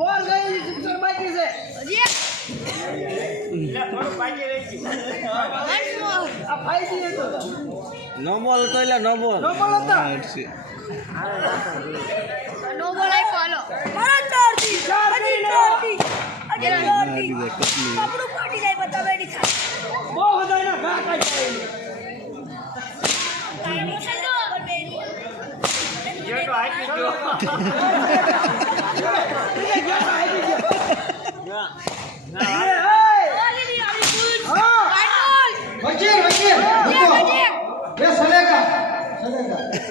Four ગઈ super bike છે અજી નોબોલ તો એટલે નોબોલ નોબોલ હતા નોબોલ આઈ ફોલો મરણ તારતી અજી તારતી અજી તારતી કપડું ફાટી જાય બતા બેડી ખા બહુ બધા ના ઘા કાઈ જાય ટાઈમ નો છે તો બેડી જો તો આઈ કીધું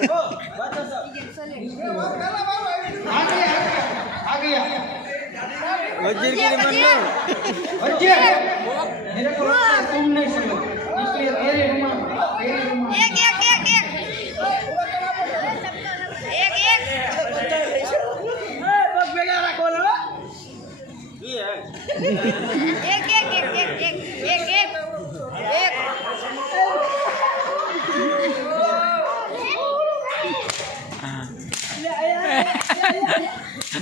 वजीर के मन में वजीर मेरे को तुम नहीं सुनो इसलिए तेरे हुमा तेरे हुमा एक एक एक एक एक एक ए बक बेगारा कोलो ये है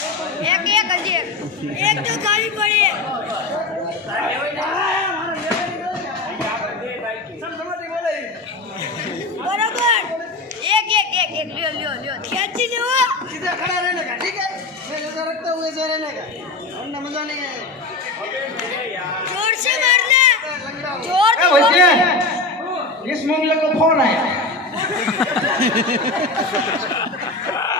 એક એક હજી એક તો ખાલી પડી બરોબર એક એક એક એક લ્યો લ્યો લ્યો ખેંચી લ્યો સીધા ખડા રહેને કા ઠીક હે મેં જો રખતા હું જો રહેને કા મને મજા નહીં આવે જોર સે માર લે જોર થી બોલ ઇસ મુંગલે કો ફોન આયા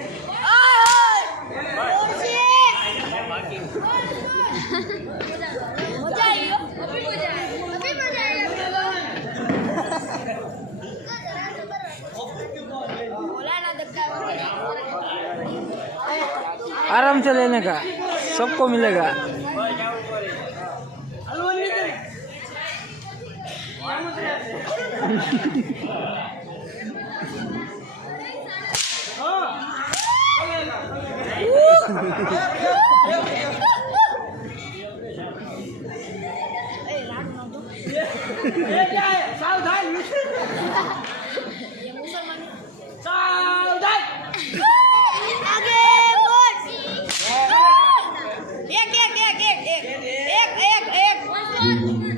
आराम से लेने का सबको मिलेगा हां चलेगा Thank mm -hmm. you.